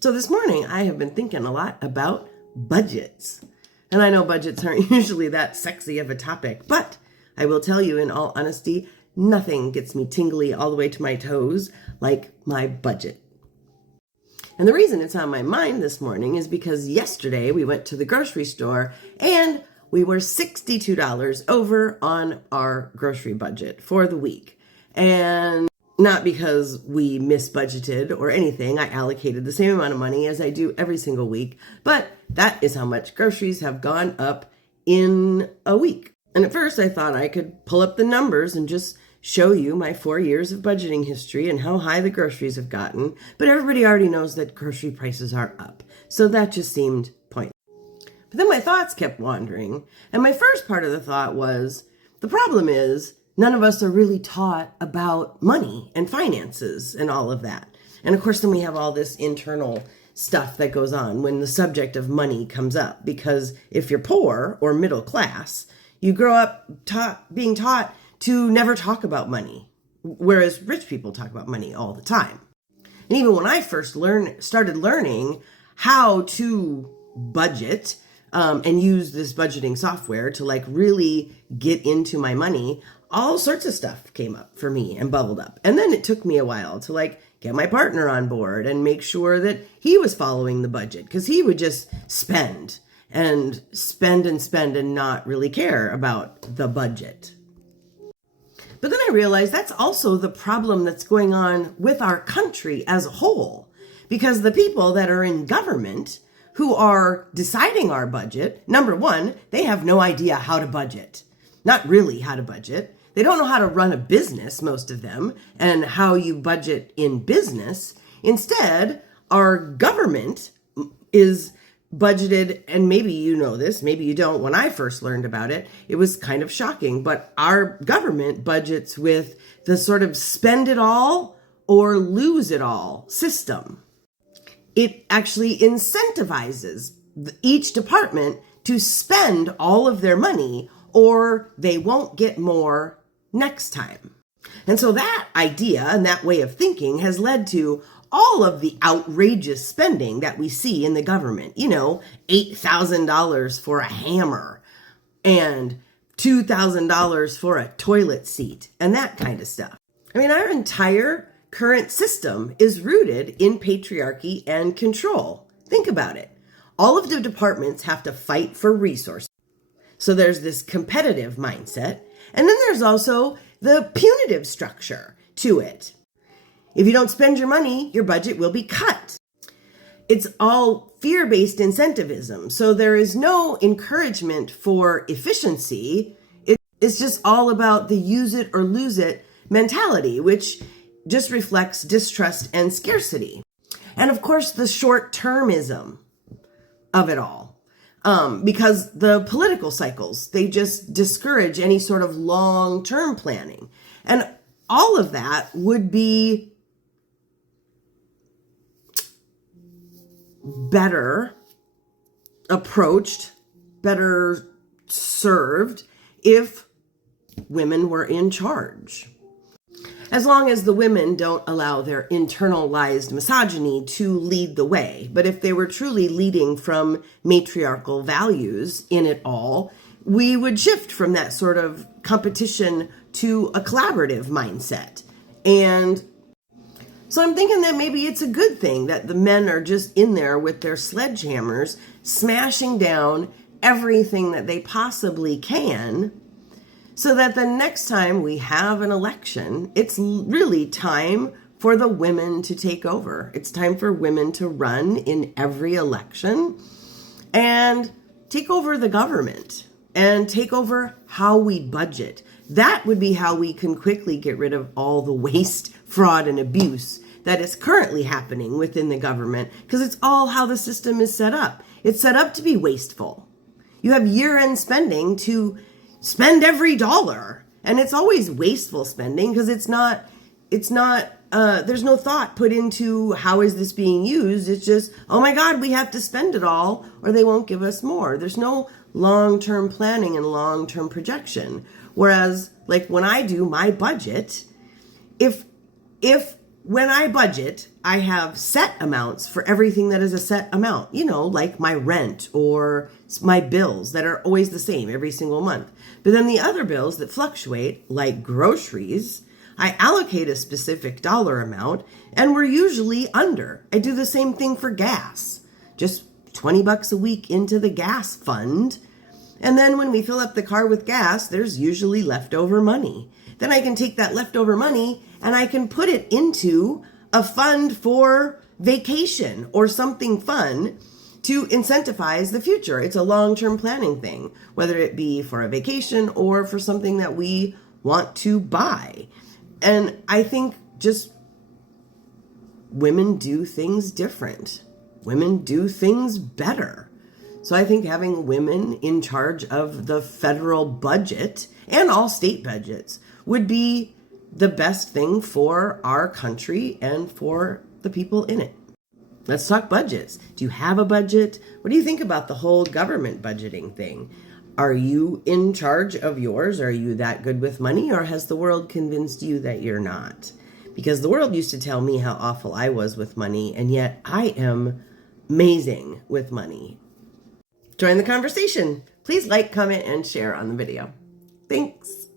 So this morning, I have been thinking a lot about budgets. And I know budgets aren't usually that sexy of a topic, but I will tell you in all honesty, nothing gets me tingly all the way to my toes like my budget. And the reason it's on my mind this morning is because yesterday we went to the grocery store and we were $62 over on our grocery budget for the week. And not because we misbudgeted or anything. I allocated the same amount of money as I do every single week, but that is how much groceries have gone up in a week. And at first I thought I could pull up the numbers and just show you my 4 years of budgeting history and how high the groceries have gotten, but everybody already knows that grocery prices are up. So that just seemed pointless. But then my thoughts kept wandering, and my first part of the thought was, the problem is, none of us are really taught about money and finances and all of that. And of course, then we have all this internal stuff that goes on when the subject of money comes up. Because if you're poor or middle class, you grow up being taught to never talk about money, whereas rich people talk about money all the time. And even when I first started learning how to budget and use this budgeting software to really get into my money, all sorts of stuff came up for me and bubbled up. And then it took me a while to get my partner on board and make sure that he was following the budget, because he would just spend and spend and spend and not really care about the budget. But then I realized that's also the problem that's going on with our country as a whole, because the people that are in government who are deciding our budget, number one, they have no idea how to budget. Not really how to budget. They don't know how to run a business, most of them, and how you budget in business. Instead, our government is budgeted, and maybe you know this, maybe you don't. When I first learned about it, it was kind of shocking, but our government budgets with the sort of spend it all or lose it all system. It actually incentivizes each department to spend all of their money, or they won't get more next time. And so that idea and that way of thinking has led to all of the outrageous spending that we see in the government. $8,000 for a hammer and $2,000 for a toilet seat and that kind of stuff. Our entire current system is rooted in patriarchy and control. Think about it. All of the departments have to fight for resources. So there's this competitive mindset, and then there's also the punitive structure to it. If you don't spend your money, your budget will be cut. It's all fear-based incentivism, so there is no encouragement for efficiency. It's just all about the use it or lose it mentality, which just reflects distrust and scarcity. And of course, the short-termism of it all. Because the political cycles, they just discourage any sort of long-term planning. And all of that would be better approached, better served if women were in charge. As long as the women don't allow their internalized misogyny to lead the way. But if they were truly leading from matriarchal values in it all, we would shift from that sort of competition to a collaborative mindset. And so I'm thinking that maybe it's a good thing that the men are just in there with their sledgehammers, smashing down everything that they possibly can, so that the next time we have an election, it's really time for the women to take over. It's time for women to run in every election and take over the government and take over how we budget. That would be how we can quickly get rid of all the waste, fraud, and abuse that is currently happening within the government, because it's all how the system is set up. It's set up to be wasteful. You have year-end spending to spend every dollar, and it's always wasteful spending because there's no thought put into how is this being used. It's just, oh my God, we have to spend it all or they won't give us more. There's no long-term planning and long-term projection. Whereas when I do my budget, if when I budget, I have set amounts for everything that is a set amount, like my rent or my bills that are always the same every single month. But then the other bills that fluctuate, like groceries, I allocate a specific dollar amount and we're usually under. I do the same thing for gas, just $20 a week into the gas fund. And then when we fill up the car with gas, there's usually leftover money. Then I can take that leftover money and I can put it into a fund for vacation or something fun to incentivize the future. It's a long-term planning thing, whether it be for a vacation or for something that we want to buy. And I think just women do things different. Women do things better. So I think having women in charge of the federal budget and all state budgets would be the best thing for our country and for the people in it. Let's talk budgets. Do you have a budget? What do you think about the whole government budgeting thing? Are you in charge of yours? Are you that good with money, or has the world convinced you that you're not? Because the world used to tell me how awful I was with money, and yet I am amazing with money. Join the conversation. Please like, comment, and share on the video. Thanks.